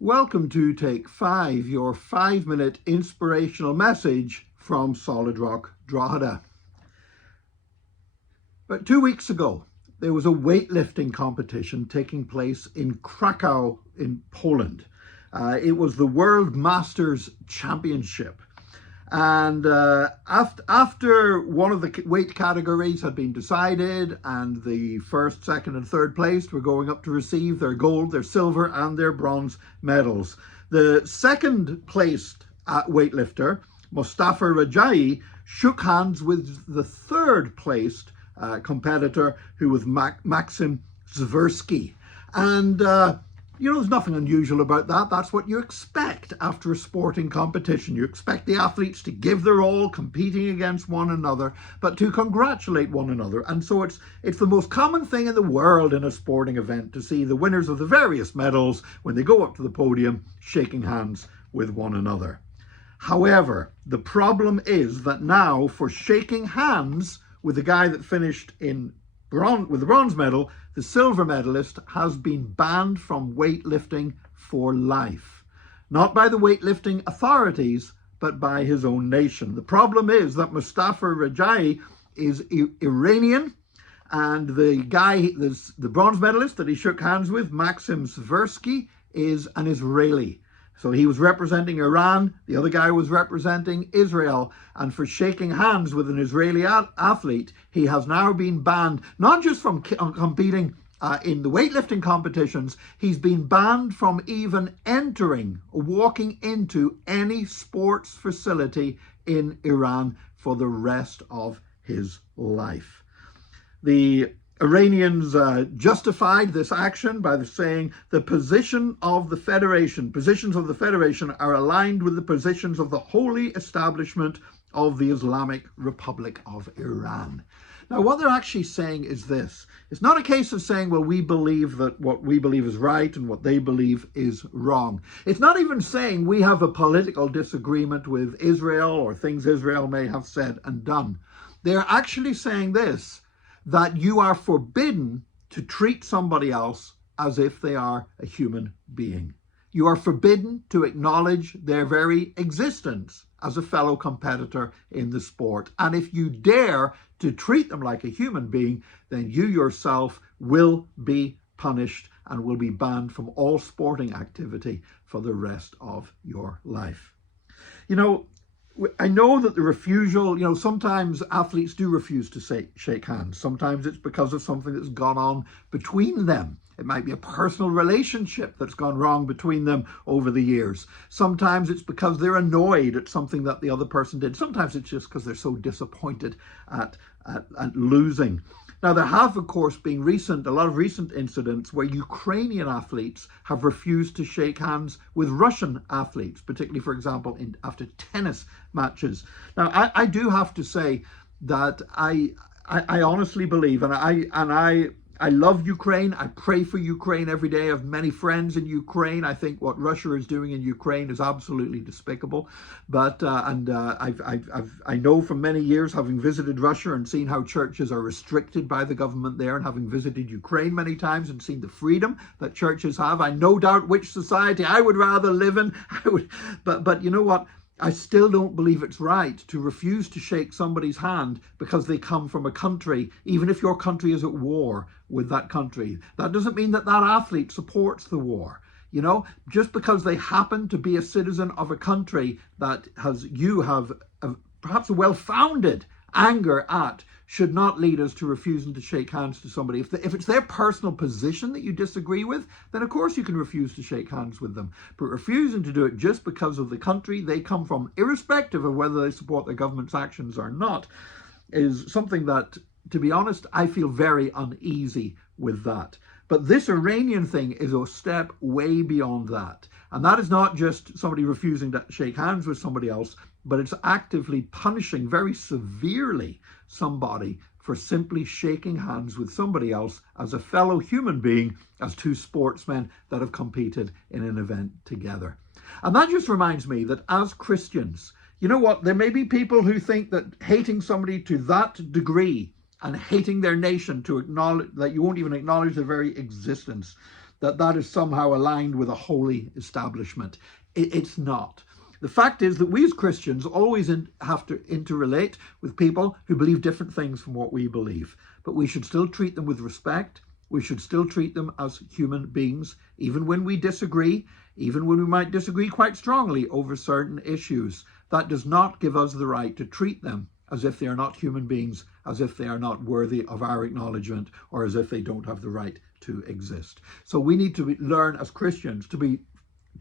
Welcome to Take 5, your 5-minute inspirational message from Solid Rock Drogheda. About 2 weeks ago, there was a weightlifting competition taking place in Krakow in Poland. It was the World Masters Championship. And after one of the weight categories had been decided and the first, second and third place were going up to receive their gold, their silver and their bronze medals, the second placed weightlifter, Mustafa Rajai, shook hands with the third placed competitor, who was Maxim Zversky. And there's nothing unusual about that. That's what you expect after a sporting competition. You expect the athletes to give their all, competing against one another, but to congratulate one another. And so it's the most common thing in the world in a sporting event to see the winners of the various medals, when they go up to the podium, shaking hands with one another. However, the problem is that now, for shaking hands with the guy that finished with the bronze medal, the silver medalist has been banned from weightlifting for life. Not by the weightlifting authorities, but by his own nation. The problem is that Mustafa Rajai is Iranian, and the guy, the bronze medalist that he shook hands with, Maxim Zversky, is an Israeli. So he was representing Iran, the other guy was representing Israel. And for shaking hands with an Israeli athlete, he has now been banned, not just from competing in the weightlifting competitions, he's been banned from even walking into any sports facility in Iran for the rest of his life. The Iranians justified this action by saying the positions of the federation are aligned with the positions of the holy establishment of the Islamic Republic of Iran. Now, what they're actually saying is this. It's not a case of saying, well, we believe that what we believe is right and what they believe is wrong. It's not even saying we have a political disagreement with Israel or things Israel may have said and done. They're actually saying this, that you are forbidden to treat somebody else as if they are a human being. You are forbidden to acknowledge their very existence as a fellow competitor in the sport. And if you dare to treat them like a human being, then you yourself will be punished and will be banned from all sporting activity for the rest of your life. I know that the refusal, sometimes athletes do refuse to shake hands. Sometimes it's because of something that's gone on between them. It might be a personal relationship that's gone wrong between them over the years. Sometimes it's because they're annoyed at something that the other person did. Sometimes it's just because they're so disappointed at losing. Now, there have, of course, been a lot of recent incidents where Ukrainian athletes have refused to shake hands with Russian athletes, particularly, for example, after tennis matches. Now, I do have to say that I honestly believe, and I love Ukraine. I pray for Ukraine every day. I have many friends in Ukraine. I think what Russia is doing in Ukraine is absolutely despicable. But I know from many years, having visited Russia and seen how churches are restricted by the government there, and having visited Ukraine many times and seen the freedom that churches have, I no doubt which society I would rather live in. But you know what? I still don't believe it's right to refuse to shake somebody's hand because they come from a country, even if your country is at war with that country. That doesn't mean that that athlete supports the war. Just because they happen to be a citizen of a country that you have perhaps a well-founded anger at, should not lead us to refusing to shake hands to somebody. If it's their personal position that you disagree with, then of course you can refuse to shake hands with them. But refusing to do it just because of the country they come from, irrespective of whether they support the government's actions or not, is something that, to be honest, I feel very uneasy with that. But this Iranian thing is a step way beyond that. And that is not just somebody refusing to shake hands with somebody else, but it's actively punishing very severely somebody for simply shaking hands with somebody else as a fellow human being, as two sportsmen that have competed in an event together. And that just reminds me that as Christians, you know what, there may be people who think that hating somebody to that degree and hating their nation to acknowledge that you won't even acknowledge their very existence, that is somehow aligned with a holy establishment. It's not. The fact is that we as Christians always have to interrelate with people who believe different things from what we believe. But we should still treat them with respect. We should still treat them as human beings, even when we disagree, even when we might disagree quite strongly over certain issues. That does not give us the right to treat them as if they are not human beings, as if they are not worthy of our acknowledgement, or as if they don't have the right to exist. So we need to learn as Christians to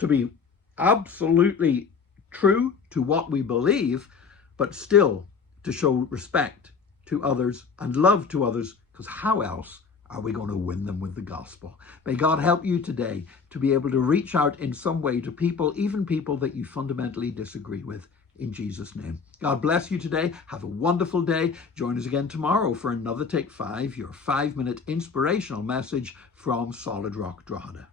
be absolutely true to what we believe, but still to show respect to others and love to others, because how else are we going to win them with the gospel? May God help you today to be able to reach out in some way to people, even people that you fundamentally disagree with, in Jesus' name. God bless you today. Have a wonderful day. Join us again tomorrow for another Take 5, your 5-minute inspirational message from Solid Rock Drogheda.